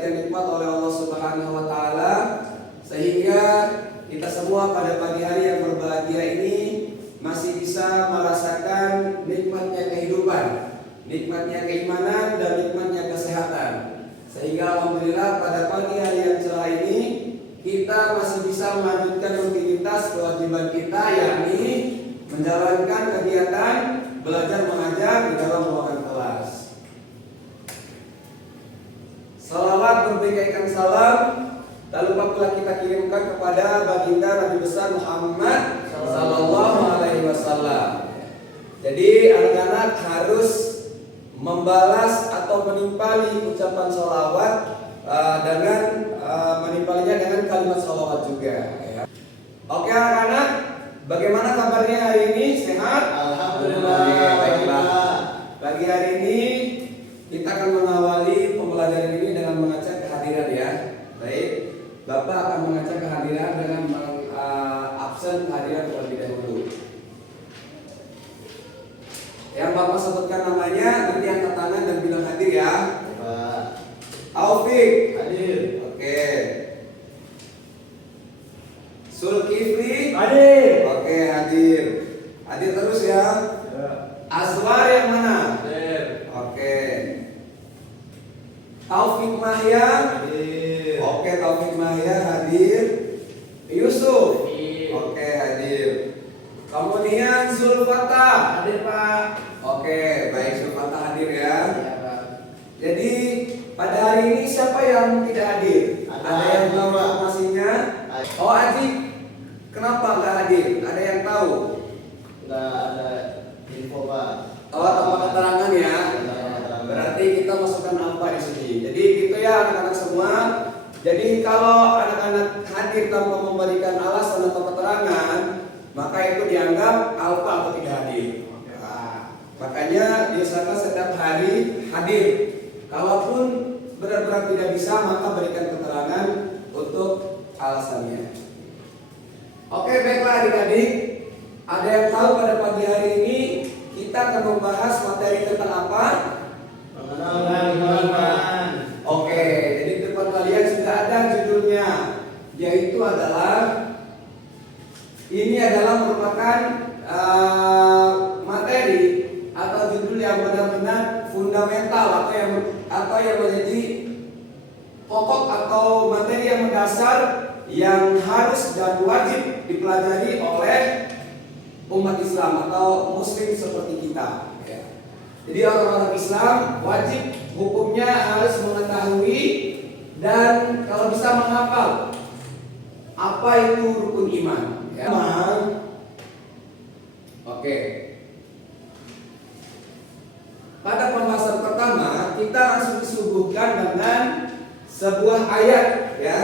diberikan nikmat oleh Allah Subhanahu wa taala sehingga kita semua pada pagi hari yang berbahagia ini masih bisa merasakan nikmatnya kehidupan, nikmatnya keimanan dan nikmatnya kesehatan. Sehingga alhamdulillah pada pagi hari yang cerah ini kita masih bisa melanjutkan rutinitas kewajiban kita, yakni menjalankan kegiatan belajar mengajar di dalam ruangan kelas. Salawat berbekaikan salam tak lupa pula kita kirimkan kepada baginda Nabi besar Muhammad Sallallahu Alaihi Wasallam. Jadi anak-anak harus membalas atau menimpali ucapan salawat dengan menimpalinya dengan kalimat salawat juga. Ya. Oke anak-anak, bagaimana kabarnya hari ini? Sehat? Alhamdulillah. Baiklah. Pagi hari ini kita akan mengawali pembelajaran ini dengan mengajak kehadiran ya. Baik. Bapak akan mengajak kehadiran dengan absen kehadiran terlebih dahulu. Yang Bapak sebutkan namanya, nanti angkat tangan dan bilang hadir ya. Pak. Taufik Hadir. Oke. Zulkifli Hadir. Oke, hadir. Hadir terus ya. Azwar yang mana? Hadir. Oke. Taufik Mahya. Hadir. Oke, Taufik Mahya hadir. Yusuf. Hadir. Oke, hadir. Kemudian Zulfatah. Hadir, Pak. Oke, baik, Zulfatah hadir ya. Iya, Pak. Jadi pada hari ini siapa yang tidak hadir? Ada yang tahu Pak. informasinya? Oh, Aji, kenapa nggak hadir? Ada yang tahu? Enggak ada info, Pak. Oh, tanpa keterangan ya. Berarti kita masukkan apa di sini? Jadi gitu ya anak-anak semua. Jadi kalau anak-anak hadir tanpa memberikan alasan atau keterangan, maka itu dianggap alfa atau tidak hadir. Nah, makanya biasakan setiap hari hadir. Kalaupun benar-benar tidak bisa, maka berikan keterangan untuk alasannya. Oke, baiklah adik-adik. Ada yang tahu pada pagi hari ini kita akan membahas materi tentang apa? Pengenalan iman. Oke, jadi di depan kalian sudah ada judulnya, yaitu adalah ini adalah merupakan materi atau judul yang benar-benar fundamental atau yang menjadi pokok atau materi yang mendasar yang harus dan wajib dipelajari oleh umat Islam atau Muslim seperti kita. Ya. Jadi orang-orang Islam wajib hukumnya harus mengetahui dan kalau bisa menghafal apa itu rukun iman. Ya. Oke. Pada pembahasan pertama kita langsung disuguhkan dengan sebuah ayat ya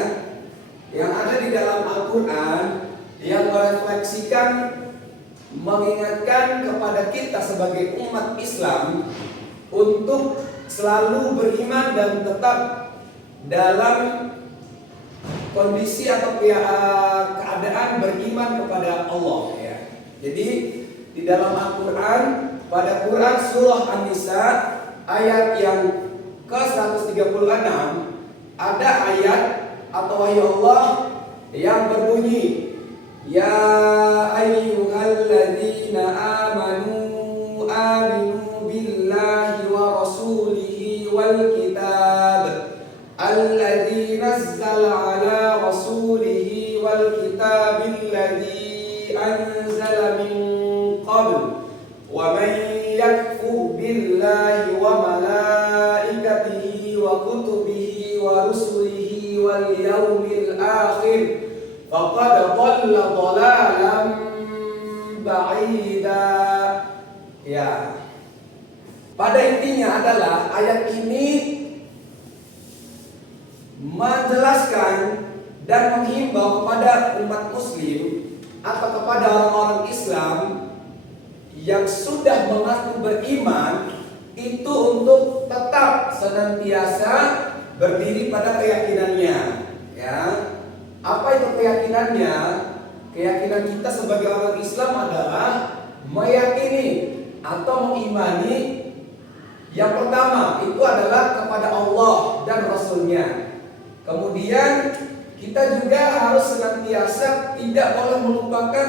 yang ada di dalam Al-Quran yang merefleksikan, mengingatkan kepada kita sebagai umat Islam untuk selalu beriman dan tetap dalam kondisi atau keadaan beriman kepada Allah ya. Jadi di dalam Al-Quran pada Quran surah An-Nisa ayat yang ke-136 ada ayat atau wahyu Allah yang berbunyi ya ayyuhalladzina amanu aminu billahi wa rasulihi wal kitab alladzi nazzala ala rasulihi wal kitab alladzi anzala min qabl wa man yakfur billahi wa malaikatihi wa kutubihi wa rusulihi wal yawmil akhir faqad dhalla dhalalan ba'ida. Ya. Pada intinya adalah ayat ini menjelaskan dan menghimbau kepada umat muslim atau kepada orang-orang Islam yang sudah mengaku beriman itu untuk tetap senantiasa berdiri pada keyakinannya ya. Apa itu keyakinannya? Keyakinan kita sebagai orang Islam adalah meyakini atau mengimani Yang pertama itu adalah kepada Allah dan Rasul-Nya. Kemudian kita juga harus senantiasa tidak boleh melupakan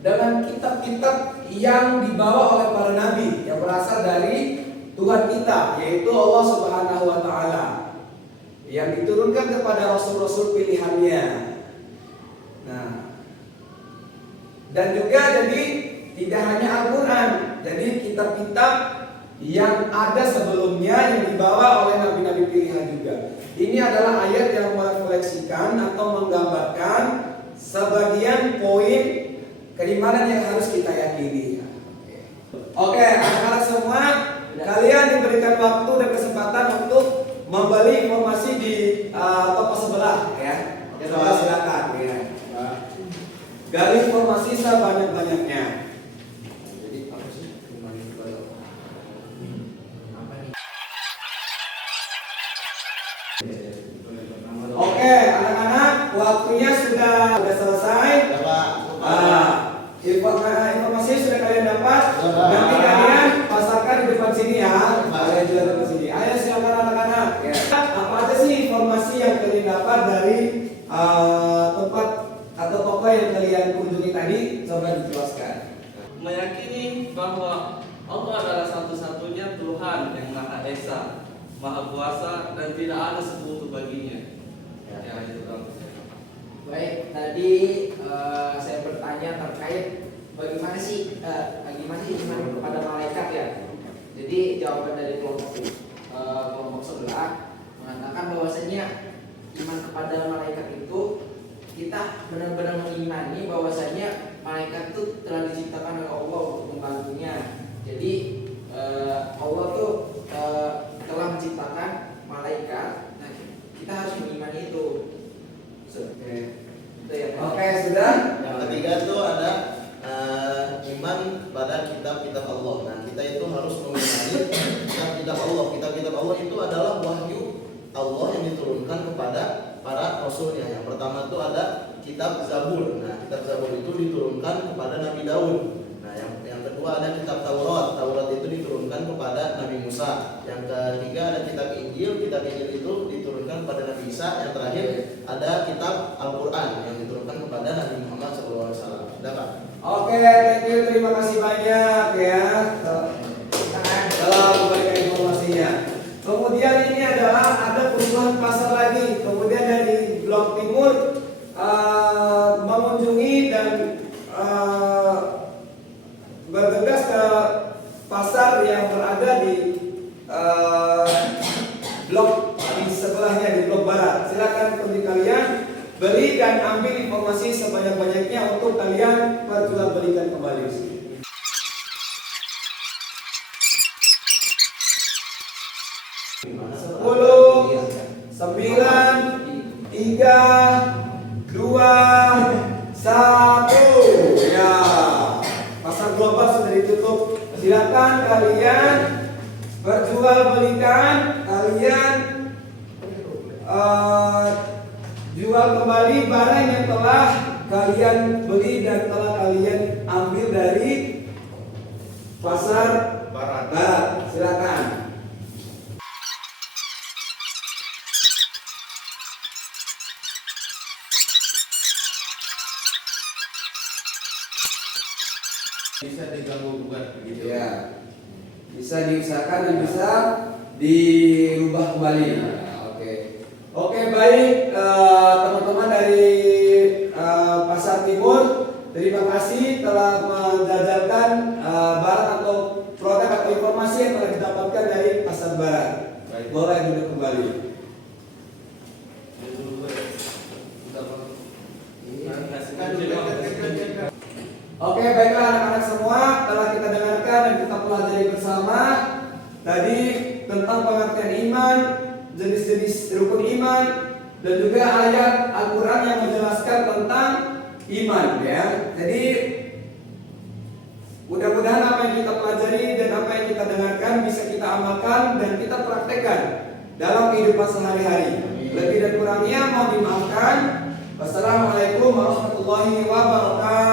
dengan kitab-kitab yang dibawa oleh para nabi yang berasal dari Tuhan kita, yaitu Allah Subhanahu wa taala, yang diturunkan kepada rasul-rasul pilihannya. Nah, dan juga jadi tidak hanya Al-Qur'an, jadi kitab-kitab yang ada sebelumnya yang dibawa oleh nabi-nabi pilihan juga. Ini adalah ayat yang merefleksikan atau menggambarkan sebagian poin keimanan yang harus kita yakini. Oke, anak-anak semua, kalian diberikan waktu dan kesempatan untuk membeli informasi di toko sebelah, ya. Coba silakan, ya. Gali informasi sebanyak-banyaknya. Jadi apa sih? Oke, anak-anak, waktunya sudah selesai. Informasi sudah kalian dapat. Nanti kalian pasarkan di depan sini ya. Kalian jual di depan sini. Ayo silakan anak-anak. Ya. Apa aja sih informasi yang kalian dapat dari tempat atau toko yang kalian kunjungi tadi? Coba dijelaskan. Meyakini bahwa Allah adalah satu-satunya Tuhan yang Maha Esa, Maha Kuasa, dan tidak ada sekutu baginya. Ya, itu dong. Baik, tadi saya bertanya terkait bagaimana sih iman kepada malaikat ya. Jadi jawaban dari kelompok sebelah mengatakan bahwasanya iman kepada malaikat itu kita benar-benar mengimani bahwasanya malaikat itu telah diciptakan oleh Allah untuk membantunya. Jadi Allah tuh telah menciptakan malaikat. Nah, kita harus mengimani itu. Oke, sudah. Yang ketiga itu ada iman pada kitab-kitab Allah. Nah, kita itu harus mengimani kitab-kitab Allah. Kitab-kitab Allah itu adalah wahyu Allah yang diturunkan kepada para rasulnya. Yang pertama itu ada kitab Zabur. Nah, kitab Zabur itu diturunkan kepada Nabi Daud. Nah, yang kedua ada kitab Taurat. Taurat itu diturunkan kepada Nabi Musa. Yang ketiga ada kitab Injil. Kitab Injil itu diturunkan kepada Nabi Isa. Yang terakhir ada kitab Al-Quran yang diturunkan kepada Nabi Muhammad SAW. Sudah, Pak? Oke, thank you, terima kasih banyak ya telah memberikan informasinya. Kemudian ini adalah ada perubahan pasar lagi. Kemudian dari Blok Timur mengunjungi dan bergegas ke pasar yang berada di blok di sebelahnya di Blok Barat. Silakan pergi kalian beli dan ambil informasi sebanyak-banyaknya untuk kalian perjualbelikan kembali. 10, 9, 3, 2, 1. Ya, pasar global sudah ditutup. Silakan kalian perjualbelikan, kalian jual kembali barang yang telah kalian beli dan telah kalian ambil dari pasar barat. Silakan. Bisa diganggu gugat begitu Ya, bisa diusahakan dan bisa dirubah kembali. Oke, baik teman-teman dari Pasar Timur, terima kasih telah menjajalkan barang atau produk atau informasi yang telah didapatkan dari Pasar Barat. Boleh duduk kembali. Oke, baiklah anak-anak semua, telah kita dengarkan dan kita pelajari bersama tadi tentang pengertian iman, jenis-jenis rukun iman, dan juga ayat Al-Quran yang menjelaskan tentang iman, ya. Jadi mudah-mudahan apa yang kita pelajari dan apa yang kita dengarkan bisa kita amalkan dan kita praktekkan dalam kehidupan sehari-hari. Lebih dan kurangnya mohon dimaafkan. Wassalamualaikum warahmatullahi wabarakatuh.